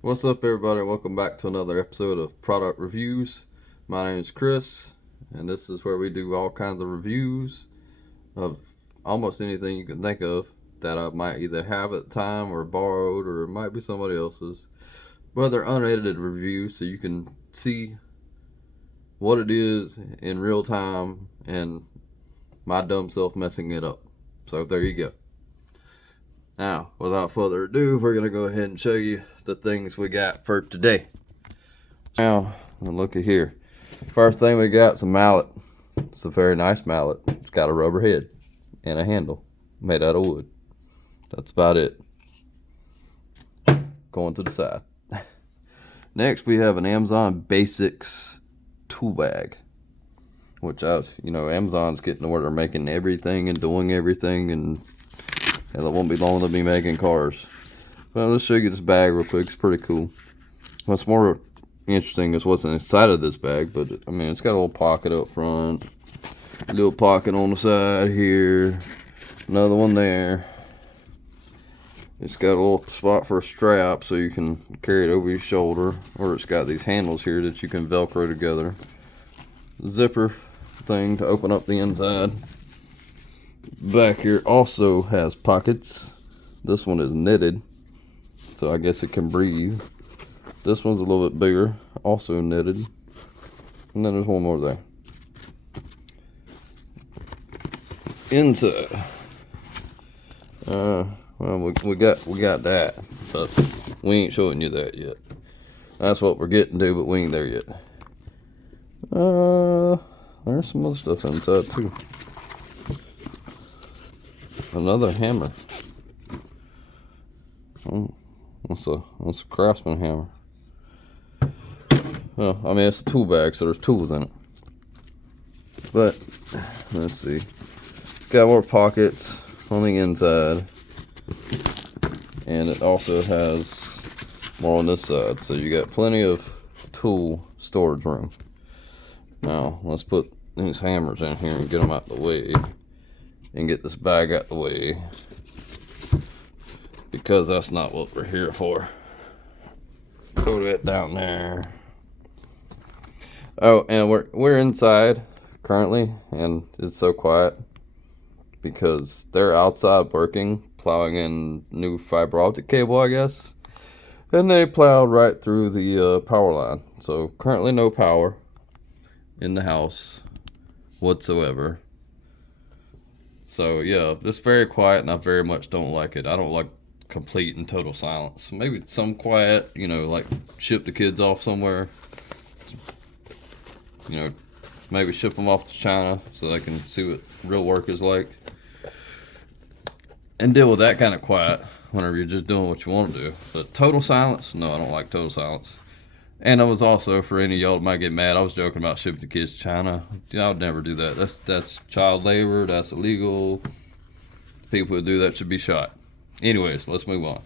What's up, everybody? Welcome back to another episode of Product Reviews. My name is Chris, and this is where we do all kinds of reviews of almost anything you can think of that I might either have at the time or borrowed, or it might be somebody else's. But they're unedited reviews, so you can see what it is in real time and my dumb self messing it up. So there you go. Now, without further ado, we're going to go ahead and show you the things we got for today. Now, look at here. First thing we got is a mallet. It's a very nice mallet. It's got a rubber head and a handle made out of wood. That's about it. Going to the side. Next, we have an Amazon Basics tool bag. Which Amazon's getting to where they're making everything and doing everything, and it won't be long to be making cars. Well, let's show you this bag real quick. It's pretty cool. What's more interesting is what's inside of this bag, but I mean, it's got a little pocket up front, a little pocket on the side here, another one there. It's got a little spot for a strap so you can carry it over your shoulder, or it's got these handles here that you can Velcro together. Zipper thing to open up the inside. Back here also has pockets. This one is knitted, so I guess it can breathe. This one's a little bit bigger, also knitted. And then there's one more there. Inside. Well, we got that, but we ain't showing you that yet. That's what we're getting to, but we ain't there yet. There's some other stuff inside too. Another hammer. Oh, that's a Craftsman hammer. Well, I mean, it's a tool bag, so there's tools in it. But let's see. Got more pockets on the inside, and it also has more on this side. So you got plenty of tool storage room. Now let's put these hammers in here and get them out the way, and get this bag out the way, because that's not what we're here for. Put it down there. Oh, and we're inside currently, and it's so quiet because they're outside working, plowing in new fiber optic cable, I guess, and they plowed right through the power line. So currently no power in the house whatsoever. So yeah, it's very quiet, and I very much don't like it. I don't like complete and total silence. Maybe some quiet, like ship the kids off somewhere. Maybe ship them off to China so they can see what real work is like. And deal with that kind of quiet whenever you're just doing what you want to do. But total silence? No, I don't like total silence. And I was also, for any of y'all that might get mad, I was joking about shipping the kids to China. I would never do that. That's child labor. That's illegal. People who do that should be shot. Anyways, let's move on.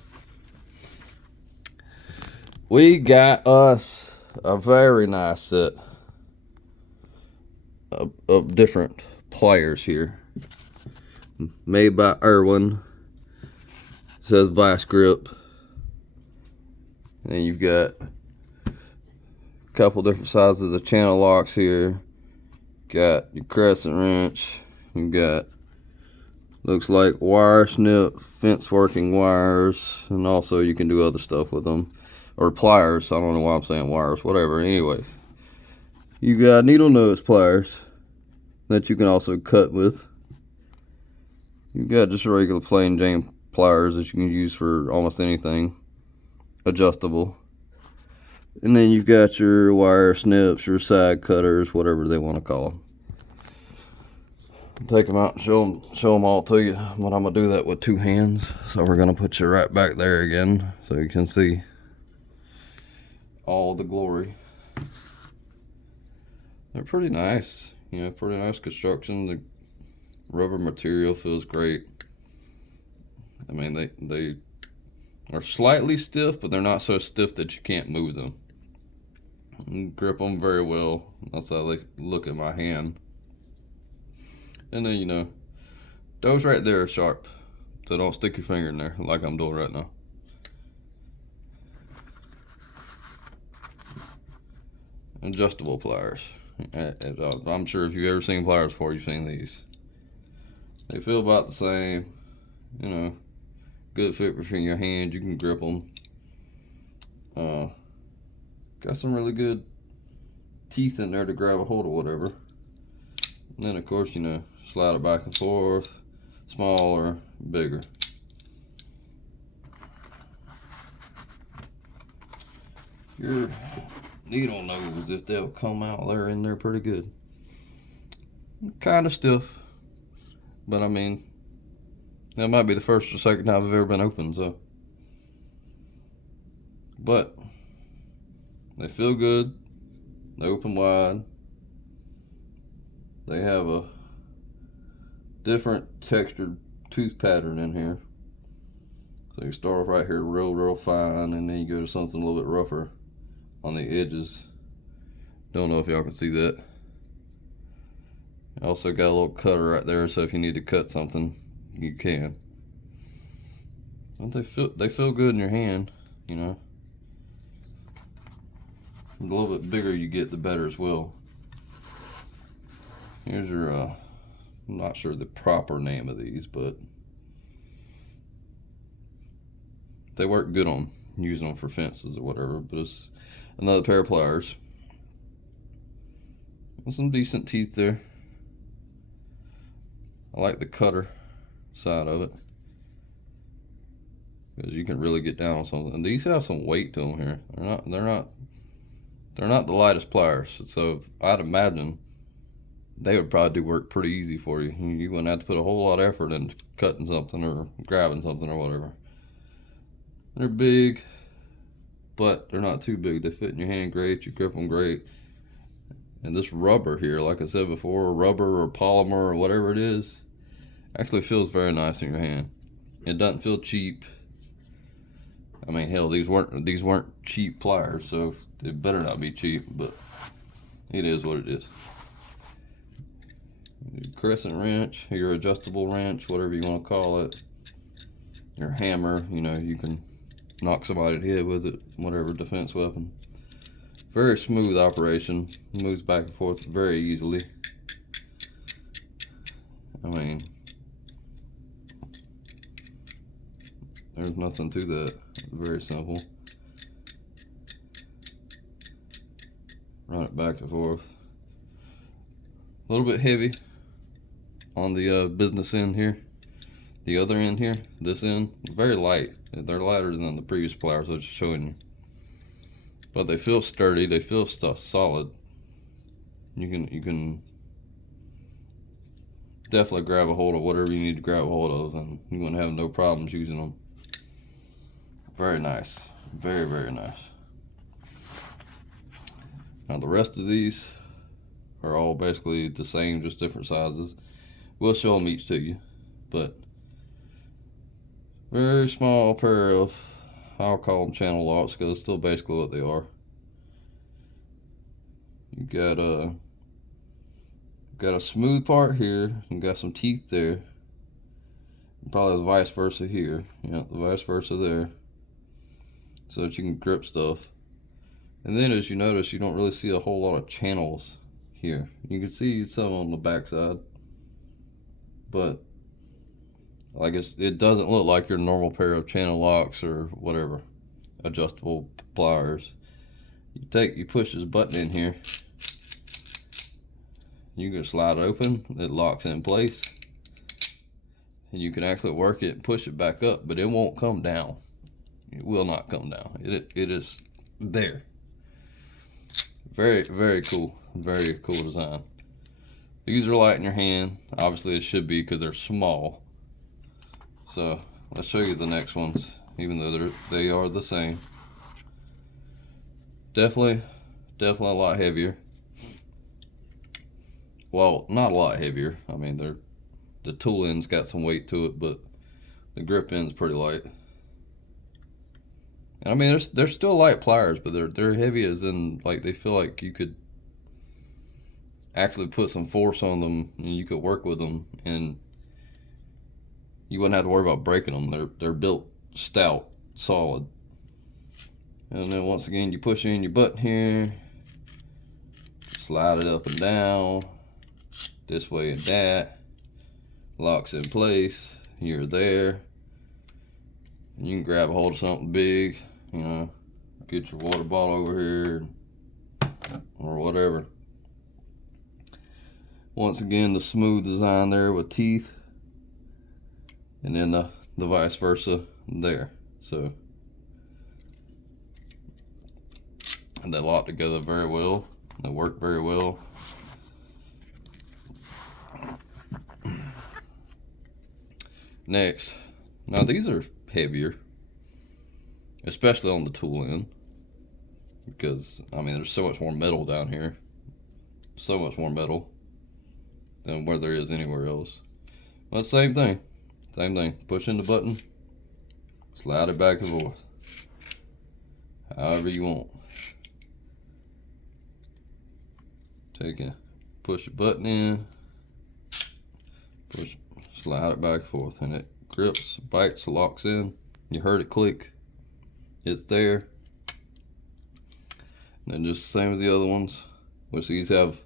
We got us a very nice set of different pliers here. Made by Irwin. It says Vice Grip. And you've got couple different sizes of channel locks here. Got your crescent wrench. You got, looks like wire snip, fence working wires, and also you can do other stuff with them, or pliers. I don't know why I'm saying wires, whatever. Anyways, you got needle nose pliers that you can also cut with. You got just regular plain Jane pliers that you can use for almost anything, adjustable. And then you've got your wire snips, your side cutters, whatever they want to call them. Take them out and show them all to you. But I'm going to do that with two hands. So we're going to put you right back there again so you can see all the glory. They're pretty nice. Pretty nice construction. The rubber material feels great. I mean, they are slightly stiff, but they're not so stiff that you can't move them. You grip them very well. That's how they look at my hand. And then, those right there are sharp, so don't stick your finger in there like I'm doing right now. adjustable pliers. I'm sure if you've ever seen pliers before, you've seen these. They feel about the same, you know, good fit between your hand. You can grip them. Got some really good teeth in there to grab a hold of whatever. And then of course, you know, slide it back and forth, smaller, bigger. Your needle nose, if they'll come out, they're in there pretty good. Kind of stiff, but I mean, that might be the first or second time I've ever been open, so. But they feel good. They open wide. They have a different textured tooth pattern in here. So you start off right here real fine, and then you go to something a little bit rougher on the edges. Don't know if y'all can see that. Also got a little cutter right there, so if you need to cut something, you can. But they feel good in your hand, you know. The little bit bigger you get, the better as well. Here's your, I'm not sure the proper name of these, but they work good on using them for fences or whatever. But it's another pair of pliers. And some decent teeth there. I like the cutter side of it, because you can really get down on something. And these have some weight to them here. They're not the lightest pliers, so I'd imagine they would probably do work pretty easy for you. You wouldn't have to put a whole lot of effort into cutting something or grabbing something or whatever. They're big, but they're not too big. They fit in your hand great. You grip them great. And this rubber here, like I said before, rubber or polymer or whatever it is, actually feels very nice in your hand. It doesn't feel cheap. I mean, hell, these weren't cheap pliers, so they better not be cheap, but it is what it is. Your crescent wrench, your adjustable wrench, whatever you want to call it. Your hammer, you know, you can knock somebody in the head with it, whatever defense weapon. Very smooth operation, moves back and forth very easily. I mean, there's nothing to that. Very simple. Run it back and forth. A little bit heavy on the business end here. The other end here, this end, very light. They're lighter than the previous pliers I was just showing you. But they feel sturdy. They feel solid. You can definitely grab a hold of whatever you need to grab a hold of, and you wouldn't have no problems using them. Very nice. Very nice. Now the rest of these are all basically the same, just different sizes. We'll show them each to you, but very small pair of, I'll call them channel locks, because it's still basically what they are. You got a smooth part here, and got some teeth there. Probably the vice versa here. Yeah, the vice versa there. So that you can grip stuff. And then as you notice, you don't really see a whole lot of channels here. You can see some on the back side, but I guess it doesn't look like your normal pair of channel locks or whatever, adjustable pliers. You push this button in here, you can slide it open, it locks in place, and you can actually work it and push it back up, but it won't come down. It will not come down. It is there. Very cool. Very cool design. These are light in your hand. Obviously it should be, because they're small. So let's show you the next ones, even though they are the same. Definitely a lot heavier. Well, not a lot heavier. I mean, the tool end's got some weight to it, but the grip end's pretty light. And I mean, they're still light pliers, but they're heavy as in, like, they feel like you could actually put some force on them and you could work with them, and you wouldn't have to worry about breaking them. They're built stout, solid. And then once again, you push in your button here, slide it up and down, this way and that, locks in place, you're there. And you can grab a hold of something big, you know, get your water bottle over here, or whatever. Once again, the smooth design there with teeth, and then the vice versa there. So, and they lock together very well. They work very well. Next, now these are heavier, especially on the tool end, because I mean there's so much more metal down here, so much more metal than where there is anywhere else. But same thing, push in the button, slide it back and forth however you want. Push the button in, slide it back and forth, and it grips, bites, locks in. You heard it click, it's there. And then just the same as the other ones, which these have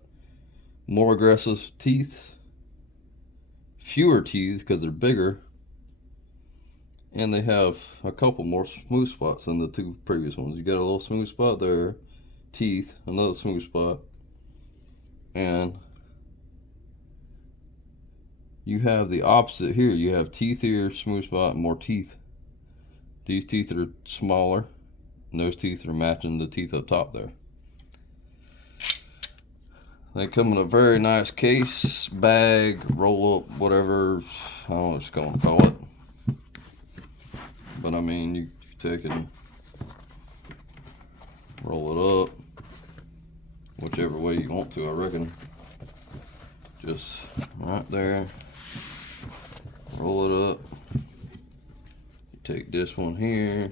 more aggressive teeth, fewer teeth because they're bigger, and they have a couple more smooth spots than the two previous ones. You got a little smooth spot there, teeth, another smooth spot, and you have the opposite here. You have teeth here, smooth spot, and more teeth. These teeth are smaller, and those teeth are matching the teeth up top there. They come in a very nice case, bag, roll up, whatever, I don't know what you're going to call it. But I mean, you take it and roll it up, whichever way you want to, I reckon. Just right there, roll it up. You take this one here,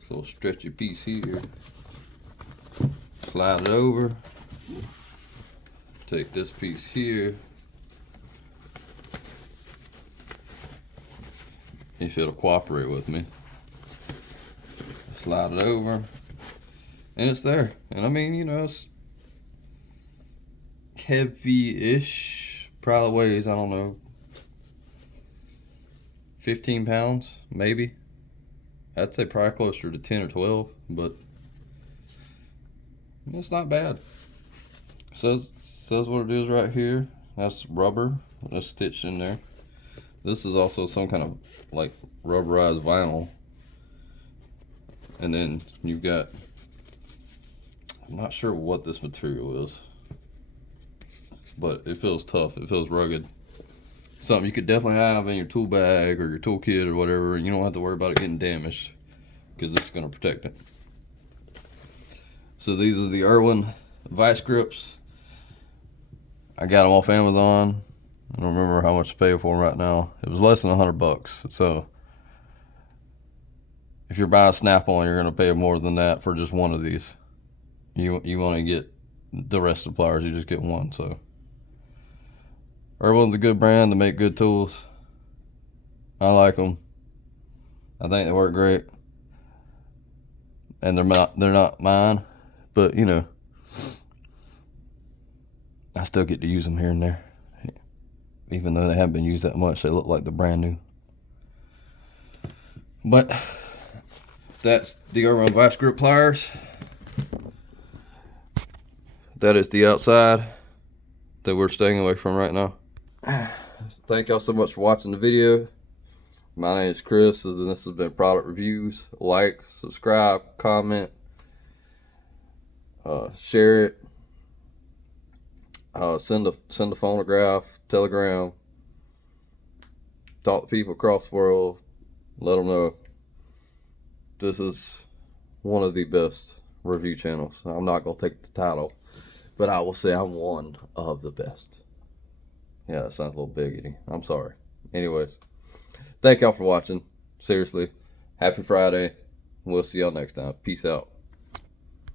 this little stretchy piece here, slide it over. Take this piece here, if it'll cooperate with me, slide it over, and it's there. And I mean, you know, it's heavy-ish, probably weighs, I don't know, 15 pounds, maybe. I'd say probably closer to 10 or 12, but it's not bad. Says what it is right here. That's rubber. That's stitched in there. This is also some kind of like rubberized vinyl. And then you've got, I'm not sure what this material is, but it feels tough. It feels rugged. Something you could definitely have in your tool bag or your toolkit or whatever, and you don't have to worry about it getting damaged because this is going to protect it. So these are the Irwin vice grips. I got them off Amazon. I don't remember how much to pay for them right now. It was less than $100. So if you're buying Snap-on, you're going to pay more than that for just one of these. You want to get the rest of the pliers, you just get one. So Irwin's a good brand to make good tools. I like them. I think they work great. And they're not mine, but you know, I still get to use them here and there. Even though they haven't been used that much, they look like they're brand new. But that's the Irwin vice grip pliers. That is the outside that we're staying away from right now. Thank y'all so much for watching the video. My name is Chris, and this has been Product Reviews. Like, subscribe, comment, share it. Send a phonograph, telegram, talk to people across the world, let them know this is one of the best review channels. I'm not going to take the title, but I will say I'm one of the best. Yeah, that sounds a little biggity. I'm sorry. Anyways, thank y'all for watching. Seriously, happy Friday. We'll see y'all next time. Peace out.